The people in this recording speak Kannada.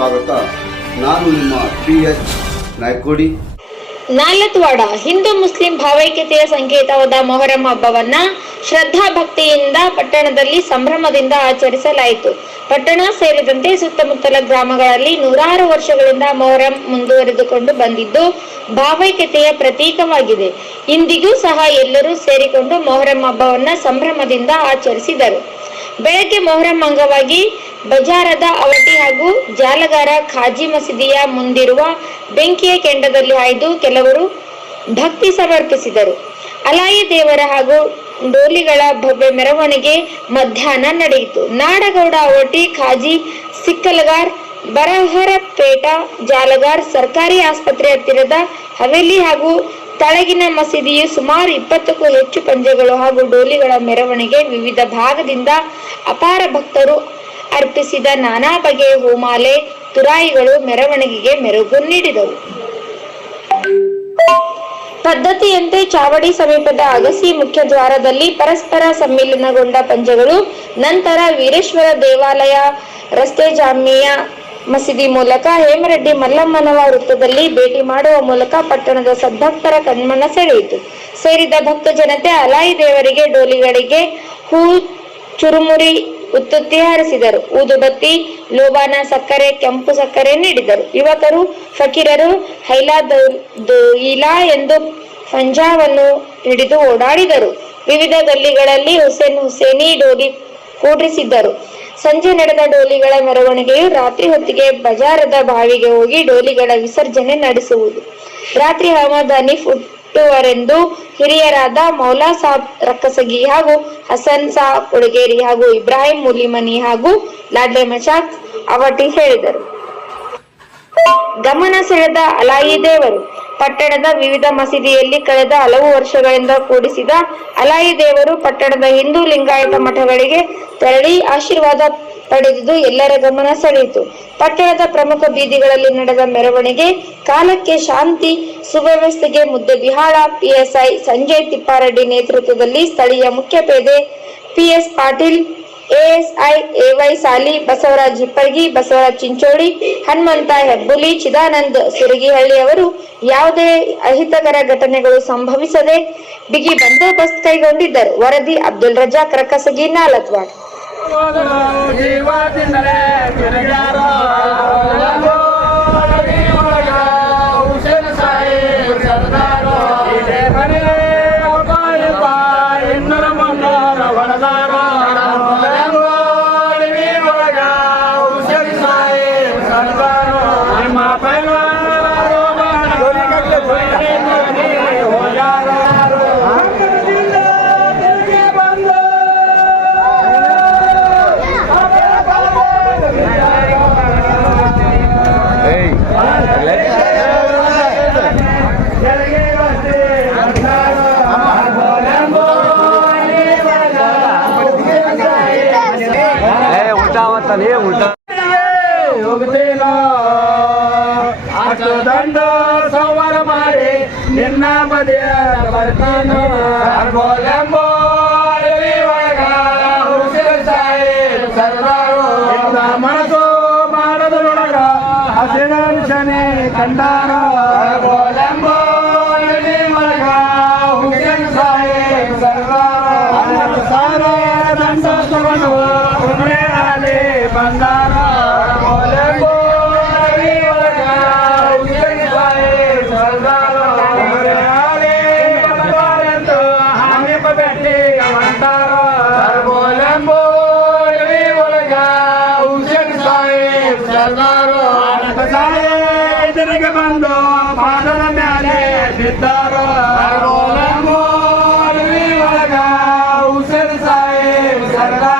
ಸ್ವಾಗತ. ನಾನು ನಿಮ್ಮ P H Naykodi. Nalatwad Hindu Muslim ಭಾವೈಕ್ಯತೆಯ ಸಂಕೇತವಾದ ಮೊಹರಂ ಹಬ್ಬವನ್ನ ಶ್ರದ್ಧಾ ಭಕ್ತಿಯಿಂದ ಪಟ್ಟಣದಲ್ಲಿ ಸಂಭ್ರಮದಿಂದ ಆಚರಿಸಲಾಯಿತು. ಪಟ್ಟಣ ಸೇರಿದಂತೆ ಸುತ್ತಮುತ್ತಲ ಗ್ರಾಮಗಳಲ್ಲಿ ನೂರಾರು ವರ್ಷಗಳಿಂದ ಮೊಹರಂ ಮುಂದುವರೆದುಕೊಂಡು ಬಂದಿದ್ದು ಭಾವೈಕ್ಯತೆಯ ಪ್ರತೀಕವಾಗಿದೆ. ಇಂದಿಗೂ ಸಹ ಎಲ್ಲರೂ ಸೇರಿಕೊಂಡು ಮೊಹರಂ ಹಬ್ಬವನ್ನ ಸಂಭ್ರಮದಿಂದ ಆಚರಿಸಿದರು. ಬೆಳಗ್ಗೆ ಮೊಹರಂ ಅಂಗವಾಗಿ ಬಜಾರದ ಅವಟಿ ಹಾಗೂ ಜಾಲಗಾರ ಖಾಜಿ ಮಸೀದಿಯ ಮುಂದಿರುವ ಬೆಂಕಿಯ ಕೆಂಡದಲ್ಲಿ ಹಾಯ್ದು ಕೆಲವರು ಭಕ್ತಿ ಸಮರ್ಪಿಸಿದರು. ಅಲಾಯಿ ದೇವರ ಹಾಗೂ ಡೋಲಿಗಳ ಭವ್ಯ ಮೆರವಣಿಗೆ ಮಧ್ಯಾಹ್ನ ನಡೆಯಿತು. ನಾಡಗೌಡ ಅವಟಿ ಖಾಜಿ ಸಿಕ್ಕಲಗಾರ್, ಬರಹರಪೇಟ ಜಾಲಗಾರ್, ಸರ್ಕಾರಿ ಆಸ್ಪತ್ರೆ ಹತ್ತಿರದ ಹವೇಲಿ ಹಾಗೂ ತಳಗಿನ ಮಸೀದಿಯು ಸುಮಾರು ಇಪ್ಪತ್ತಕ್ಕೂ ಹೆಚ್ಚು ಪಂಜೆಗಳು ಹಾಗೂ ಡೋಲಿಗಳ ಮೆರವಣಿಗೆ ವಿವಿಧ ಭಾಗದಿಂದ ಅಪಾರ ಭಕ್ತರು ಅರ್ಪಿಸಿದ ನಾನಾ ಬಗೆಯ ಹೂಮಾಲೆ ತುರಾಯಿಗಳು ಮೆರವಣಿಗೆಗೆ ಮೆರುಗು ನೀಡಿದವು. ಪದ್ಧತಿಯಂತೆ ಚಾವಡಿ ಸಮೀಪದ ಅಗಸಿ ಮುಖ್ಯ ದ್ವಾರದಲ್ಲಿ ಪರಸ್ಪರ ಸಮ್ಮಿಲನಗೊಂಡ ಪಂಜಗಳು, ನಂತರ ವೀರೇಶ್ವರ ದೇವಾಲಯ, ರಸ್ತೆ ಜಾಮಿಯಾ ಮಸೀದಿ ಮೂಲಕ ಹೇಮರೆಡ್ಡಿ ಮಲ್ಲಮ್ಮನವ ವೃತ್ತದಲ್ಲಿ ಭೇಟಿ ಮಾಡುವ ಮೂಲಕ ಪಟ್ಟಣದ ಸದ್ಭಕ್ತರ ಕಣ್ಮನ ಸೆಳೆಯಿತು. ಸೇರಿದ ಭಕ್ತ ಜನತೆ ಅಲಾಯಿ ದೇವರಿಗೆ, ಡೋಲಿಗಳಿಗೆ ಹೂ, ಚುರುಮುರಿ ಉತ್ತುತ್ತಿ ಹಾರಿಸಿದರು. ಊದುಬತ್ತಿ ಲೋಬಾನ ಸಕ್ಕರೆ, ಕೆಂಪು ಸಕ್ಕರೆ ನೀಡಿದರು. ಯುವಕರು, ಫಕೀರರು, ಹೈಲಾ ಇಲಾ ಎಂದು ಪಂಜಾವನ್ನು ಹಿಡಿದು ಓಡಾಡಿದರು. ವಿವಿಧ ಗಲ್ಲಿಗಳಲ್ಲಿ ಹುಸೇನ್ ಹುಸೇನಿ ಡೋಲಿ ಕೂಡಿಸಿದ್ದರು. ಸಂಜೆ ನಡೆದ ಡೋಲಿಗಳ ಮೆರವಣಿಗೆಯು ರಾತ್ರಿ ಹೊತ್ತಿಗೆ ಬಜಾರದ ಬಾವಿಗೆ ಹೋಗಿ ಡೋಲಿಗಳ ವಿಸರ್ಜನೆ ನಡೆಸುವುದು. ರಾತ್ರಿ ಅಹಮದ್ ಹನೀಫ್ ಹುಟ್ಟುವರೆಂದು ಹಿರಿಯರಾದ ಮೌಲಾ ಸಾಬ್ ರಕ್ಕಸಗಿ ಹಾಗೂ ಹಸನ್ ಸಾಬ್ ಉಡಗೇರಿ ಹಾಗೂ ಇಬ್ರಾಹಿಂ ಮುಲಿಮನಿ ಹಾಗೂ ಲಾಡ್ಲೆ ಮಶಾಕ್ ಅವಟಿ ಹೇಳಿದರು. ಗಮನ ಸೆಳೆದ ಅಲಾಯಿ ದೇವರು ಪಟ್ಟಣದ ವಿವಿಧ ಮಸೀದಿಯಲ್ಲಿ ಕಳೆದ ಹಲವು ವರ್ಷಗಳಿಂದ ಕೂಡಿಸಿದ ಅಲಾಯಿ ದೇವರು ಪಟ್ಟಣದ ಹಿಂದೂ ಲಿಂಗಾಯತ ಮಠಗಳಿಗೆ ತೆರಳಿ ಆಶೀರ್ವಾದ ಪಡೆದುದು ಎಲ್ಲರ ಗಮನ ಸೆಳೆಯಿತು. ಪಟ್ಟಣದ ಪ್ರಮುಖ ಬೀದಿಗಳಲ್ಲಿ ನಡೆದ ಮೆರವಣಿಗೆ, ಕಾಲಕ್ಕೆ ಶಾಂತಿ, ಸುವ್ಯವಸ್ಥೆಗೆ ಮುದ್ದೆ ವಿಹಾಳ, ಪಿಎಸ್ಐ ಸಂಜಯ್ ತಿಪ್ಪಾರೆಡ್ಡಿ ನೇತೃತ್ವದಲ್ಲಿ ಸ್ಥಳೀಯ ಮುಖ್ಯ ಪೇದೆ ಪಿಎಸ್ ಪಾಟೀಲ್, ಎಎಸ್ಐ ಎವೈ ಸಾಲಿ, ಬಸವರಾಜ್ ಹಿಪ್ಪರ್ಗಿ ಬಸವರಾಜ್ ಚಿಂಚೋಳಿ, ಹನುಮಂತ ಹೆಬ್ಬುಲಿ, ಚಿದಾನಂದ್ ಸುರಗಿಹಳ್ಳಿ ಅವರು ಯಾವುದೇ ಅಹಿತಕರ ಘಟನೆಗಳು ಸಂಭವಿಸದೆ ಬಿಗಿ ಬಂದೋಬಸ್ತ್ ಕೈಗೊಂಡಿದ್ದರು. ವರದಿ ಅಬ್ದುಲ್ ರಜಾಕ್ ಕರಕಸಗಿ ನಾಲತ್ವಾಡ್ జీవా తిన్నరే తిరిగారో ಹೋಗ್ತೇನೋ ಅಷ್ಟು ದಂಡ ಸಂವಾರ ಮಾಡಿ ನಿನ್ನ ಮದಿಯ ಬರ್ತಾನೋ ಗೋಲೆಂಬೋ la